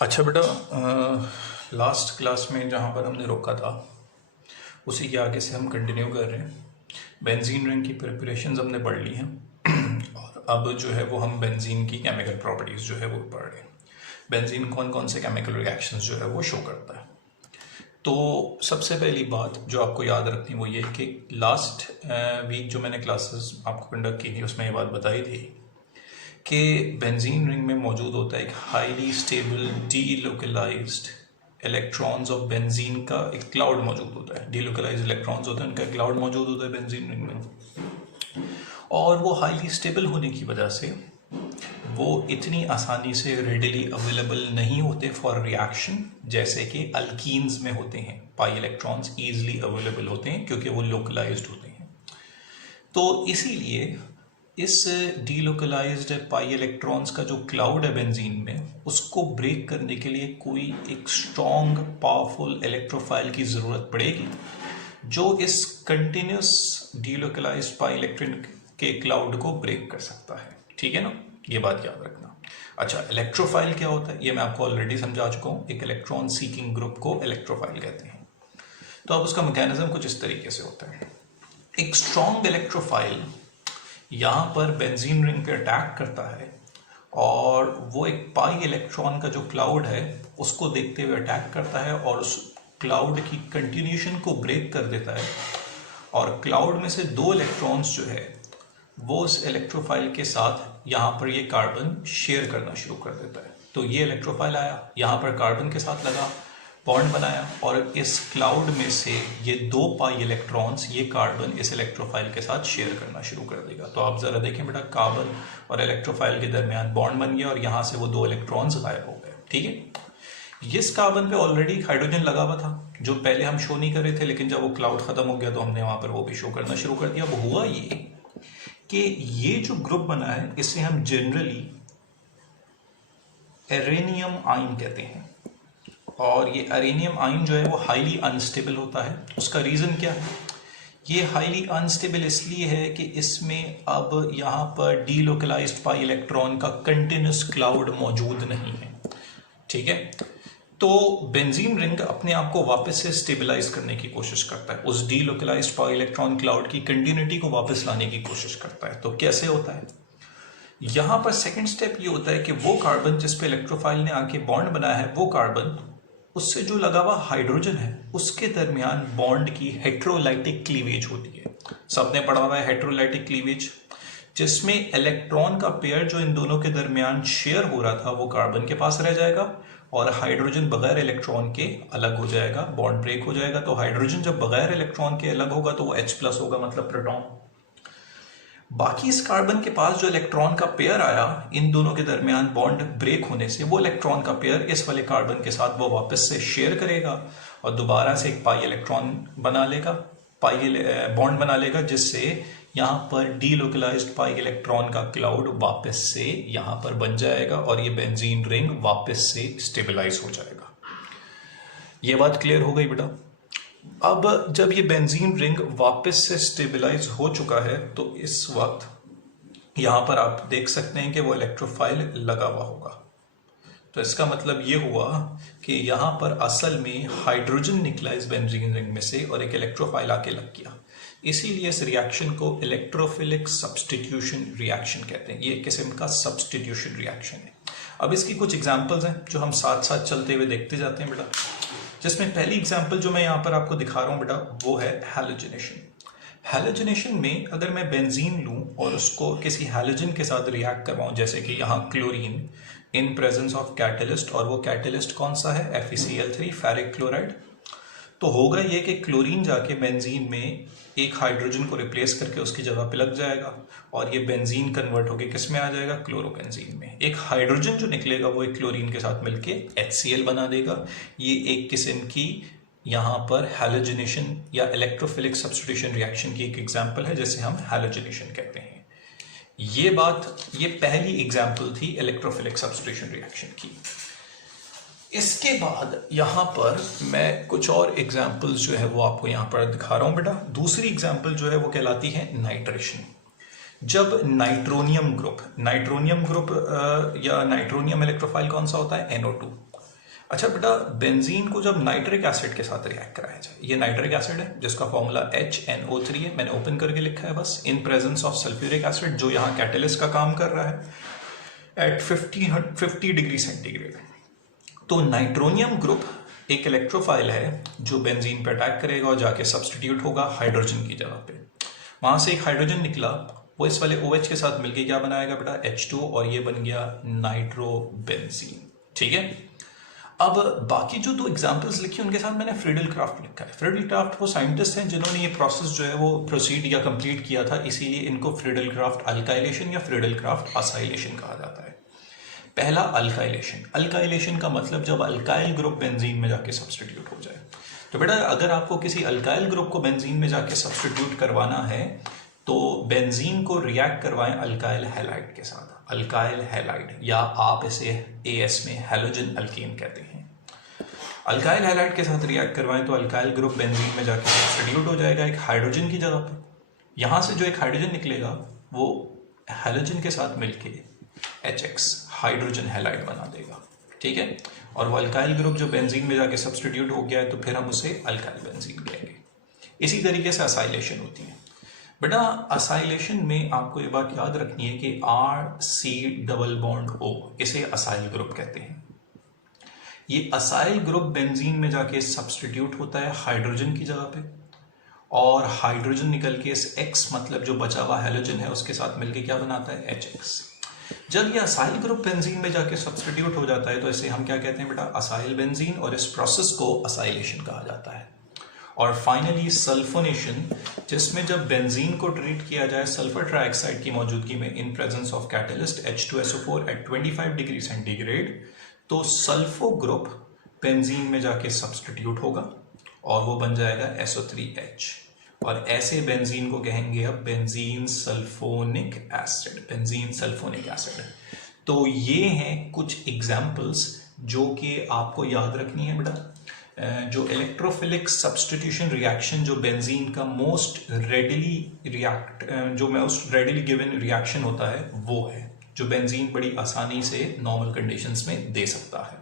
अच्छा बेटा, last class में जहाँ पर हमने रोका था उसी के आगे से हम कंटिन्यू कर रहे हैं। बेंजीन रिंग की प्रिपरेशंस हमने पढ़ ली हैं और अब जो है वो हम बेंजीन की केमिकल प्रॉपर्टीज़ जो है वो पढ़ रहे हैं। बेंजीन कौन कौन से केमिकल रिएक्शंस जो है वो शो करता है। तो सबसे पहली बात जो आपको याद रखनी वो ये कि लास्ट वीक जो मैंने क्लासेस आपको कंडक्ट की थी उसमें ये बात बताई थी कि बेंजीन रिंग में मौजूद होता है एक highly stable delocalised electrons of benzene का एक क्लाउड मौजूद होता है। डीलोकलाइज्ड इलेक्ट्रॉन्स होते हैं, उनका क्लाउड मौजूद होता है बेंजीन रिंग में। और वो हाईली स्टेबल होने की वजह से वो इतनी आसानी से रेडिली अवेलेबल नहीं होते फॉर रिएक्शन जैसे कि अल्कीन्स में होते हैं। पाई इलेक्ट्रॉन्स ईजिली अवेलेबल होते हैं क्योंकि वो लोकलाइज्ड होते हैं। तो इसीलिए इस डीलोकलाइज्ड पाई इलेक्ट्रॉन्स का जो क्लाउड है बेंजीन में, उसको ब्रेक करने के लिए कोई एक स्ट्रॉन्ग पावरफुल इलेक्ट्रोफाइल की ज़रूरत पड़ेगी जो इस कंटिन्यूस डीलोकलाइज्ड पाई इलेक्ट्रॉन के क्लाउड को ब्रेक कर सकता है। ठीक है ना, ये बात याद रखना। अच्छा, इलेक्ट्रोफाइल क्या होता है ये मैं आपको ऑलरेडी समझा चुका हूँ। एक इलेक्ट्रॉन सीकिंग ग्रुप को इलेक्ट्रोफाइल कहते हैं। तो अब उसका मैकेनिज्म कुछ इस तरीके से होता है। एक स्ट्रॉन्ग इलेक्ट्रोफाइल यहाँ पर बेंजीन रिंग पे अटैक करता है और वो एक पाई इलेक्ट्रॉन का जो क्लाउड है उसको देखते हुए अटैक करता है और उस क्लाउड की कंटिन्यूशन को ब्रेक कर देता है। और क्लाउड में से दो इलेक्ट्रॉन्स जो है वो उस इलेक्ट्रोफाइल के साथ यहाँ पर ये कार्बन शेयर करना शुरू कर देता है। तो ये इलेक्ट्रोफाइल आया, यहाँ पर कार्बन के साथ लगा, बॉन्ड बनाया और इस क्लाउड में से ये दो पाई इलेक्ट्रॉन्स ये कार्बन इस इलेक्ट्रोफाइल के साथ शेयर करना शुरू कर देगा। तो आप ज़रा देखें बेटा, कार्बन और इलेक्ट्रोफाइल के दरमियान बॉन्ड बन गया और यहाँ से वो दो इलेक्ट्रॉन्स गायब हो गए। ठीक है, इस कार्बन पे ऑलरेडी हाइड्रोजन लगा हुआ था जो पहले हम शो नहीं कर रहे थे, लेकिन जब वो क्लाउड ख़त्म हो गया तो हमने वहाँ पर वो भी शो करना शुरू कर दिया। वो हुआ ये कि ये जो ग्रुप बना है इसे हम जनरली एरेनियम आयन कहते हैं और ये एरेनियम आयन जो है वो हाईली अनस्टेबल होता है। उसका रीज़न क्या है? ये हाईली अनस्टेबल इसलिए है कि इसमें अब यहाँ पर डीलोकलाइज्ड पाई इलेक्ट्रॉन का कंटिन्यूस क्लाउड मौजूद नहीं है। ठीक है, तो बेंजीन रिंग अपने आप को वापस से स्टेबलाइज करने की कोशिश करता है, उस डीलोकलाइज्ड पाई इलेक्ट्रॉन क्लाउड की कंटिन्यूटी को वापस लाने की कोशिश करता है। तो कैसे होता है? यहाँ पर सेकंड स्टेप ये होता है कि वो कार्बन जिस पे इलेक्ट्रोफाइल ने आके बॉन्ड बनाया है, वो कार्बन उससे जो लगा हुआ हाइड्रोजन है उसके दरमियान बॉन्ड की हेट्रोलाइटिक क्लीवेज होती है। सबने पढ़ा हुआ है हेट्रोलाइटिक क्लीवेज, जिसमें इलेक्ट्रॉन का पेयर जो इन दोनों के दरमियान शेयर हो रहा था वो कार्बन के पास रह जाएगा और हाइड्रोजन बगैर इलेक्ट्रॉन के अलग हो जाएगा, बॉन्ड ब्रेक हो जाएगा। तो हाइड्रोजन जब बगैर इलेक्ट्रॉन के अलग होगा तो वो H+ होगा, मतलब प्रोटॉन। बाकी इस कार्बन के पास जो इलेक्ट्रॉन का पेयर आया इन दोनों के दरमियान बॉन्ड ब्रेक होने से, वो इलेक्ट्रॉन का पेयर इस वाले कार्बन के साथ वो वापस से शेयर करेगा और दोबारा से एक पाई इलेक्ट्रॉन बना लेगा, पाई बॉन्ड बना लेगा, जिससे यहाँ पर डीलोकलाइज्ड पाई इलेक्ट्रॉन का क्लाउड वापस से यहाँ पर बन जाएगा और ये बेंजीन रिंग वापस से स्टेबलाइज हो जाएगा। ये बात क्लियर हो गई बेटा? अब जब ये बेंजीन रिंग वापस से स्टेबलाइज हो चुका है तो इस वक्त यहाँ पर आप देख सकते हैं कि वो इलेक्ट्रोफाइल लगा हुआ होगा। तो इसका मतलब ये हुआ कि यहाँ पर असल में हाइड्रोजन निकला इस बेंजीन रिंग में से और एक इलेक्ट्रोफाइल आके लग गया। इसीलिए इस रिएक्शन को इलेक्ट्रोफिलिक सब्स्टिट्यूशन रिएक्शन कहते हैं। ये एक किस्म का सब्स्टिट्यूशन रिएक्शन है। अब इसकी कुछ एग्जांपल्स हैं जो हम साथ साथ चलते हुए देखते जाते हैं बेटा। जिसमें पहली एग्जांपल जो मैं यहाँ पर आपको दिखा रहा हूँ बेटा वो है हैलोजनेशन। हैलोजनेशन में अगर मैं बेंजीन लूँ और उसको किसी हैलोजन के साथ रिएक्ट करवाऊँ, जैसे कि यहाँ chlorine in presence of catalyst, और वो कैटलिस्ट कौन सा है? FeCl3 ferric chloride. तो होगा ये कि क्लोरीन जाके बेंजीन में एक हाइड्रोजन को रिप्लेस करके उसकी जगह पे लग जाएगा और ये बेंजीन कन्वर्ट होकर किस में आ जाएगा? क्लोरोबेंजीन में। एक हाइड्रोजन जो निकलेगा वो एक क्लोरीन के साथ मिलके HCl बना देगा। ये एक किस्म की यहाँ पर हैलोजनेशन या इलेक्ट्रोफिलिक सब्स्टिट्यूशन रिएक्शन की एक एग्जाम्पल है जिसे हम हैलोजनेशन कहते हैं। ये पहली एग्जाम्पल थी इलेक्ट्रोफिलिक सब्स्टिट्यूशन रिएक्शन की। इसके बाद यहाँ पर मैं कुछ और एग्जाम्पल्स जो है वो आपको यहाँ पर दिखा रहा हूँ बेटा। दूसरी एग्जाम्पल जो है वो कहलाती है नाइट्रेशन। जब नाइट्रोनियम ग्रुप या नाइट्रोनियम इलेक्ट्रोफाइल कौन सा होता है? NO2। अच्छा बेटा, बेंजीन को जब नाइट्रिक एसिड के साथ रिएक्ट कराया जाए, ये नाइट्रिक एसिड है जिसका फॉर्मूला HNO3 है, मैंने ओपन करके लिखा है बस, इन प्रेजेंस ऑफ सल्फ्यूरिक एसिड जो यहाँ कैटलिस्ट का काम कर रहा है एट 50 डिग्री सेंटीग्रेड। तो नाइट्रोनियम ग्रुप एक इलेक्ट्रोफाइल है जो बेंजीन पे अटैक करेगा और जाके सब्सटीट्यूट होगा हाइड्रोजन की जगह पे। वहां से एक हाइड्रोजन निकला, वो इस वाले OH के साथ मिलके क्या बनाएगा बेटा, H2, और ये बन गया नाइट्रोबेंजीन। ठीक है, अब बाकी जो दो एग्जांपल्स लिखी उनके साथ मैंने फ्रीडल क्राफ्ट लिखा है। फ्रीडल क्राफ्ट वो साइंटिस्ट हैं जिन्होंने ये प्रोसेस जो है वो प्रोसीड या कंप्लीट किया था, इसीलिए इनको फ्रीडल क्राफ्ट अल्काइलेशन या फ्रीडल क्राफ्ट असाइलेशन कहा जाता है। पहला अल्काइलेशन, अल्काइलेशन का मतलब जब अल्काइल ग्रुप बेंजीन में जाके सब्सटीट्यूट हो जाए। तो बेटा अगर आपको किसी अल्काइल ग्रुप को बेंजीन में जाके सब्सटीट्यूट करवाना है तो बेंजीन को रिएक्ट करवाएं अल्काइल हैलाइड के साथ, अल्काइल हैलाइड, या आप इसे AS में हैलोजन अल्केन कहते हैं। अल्काइल हैलाइड के साथ रिएक्ट करवाएं तो अल्काइल ग्रुप बेंजीन में जाके सब्सटीट्यूट हो जाएगा एक हाइड्रोजन की जगह पर। यहां से जो एक हाइड्रोजन निकलेगा वो हैलोजन के साथ मिलके HX हाइड्रोजन हैलाइड बना देगा। ठीक है, और वो अल्काइल ग्रुप जो बेंजीन में जाके सब्सटीट्यूट हो गया है तो फिर हम उसे अल्काइल बेंजीन कहेंगे। इसी तरीके से असाइलेशन होती है। बेटा असाइलेशन में आपको ये बात याद रखनी है कि RC+O इसे असाइल ग्रुप कहते हैं। ये असाइल ग्रुप बेंजीन में जाके सब्सटीट्यूट होता है हाइड्रोजन की जगह पे, और हाइड्रोजन निकल के इस X मतलब जो बचा हुआ हैलोजन है उसके साथ मिलके क्या बनाता है, HX। जब ये असाइल ग्रुप बेंजीन में जाके सब्सटीट्यूट हो जाता है तो इसे हम क्या कहते हैं बेटा, असाइल बेंजीन, और इस प्रोसेस को असाइलेशन कहा जाता है। और फाइनली सल्फोनेशन, जिसमें जब बेंजीन को ट्रीट किया जाए सल्फर ट्राइऑक्साइड की मौजूदगी में in presence of catalyst H2SO4 at 25 degree centigrade, तो सल्फो ग्रुप बेंजीन में जाके सब्सटीट्यूट होगा और वो बन जाएगा SO3H, और ऐसे बेंजीन को कहेंगे अब benzene sulphonic acid, benzene sulphonic acid. तो ये हैं कुछ एग्जाम्पल्स जो कि आपको याद रखनी है बेटा। जो इलेक्ट्रोफिलिक सब्सटीट्यूशन रिएक्शन जो बेंजीन का मोस्ट रेडिली गिवन रिएक्शन होता है वो है जो बेंजीन बड़ी आसानी से नॉर्मल कंडीशंस में दे सकता है।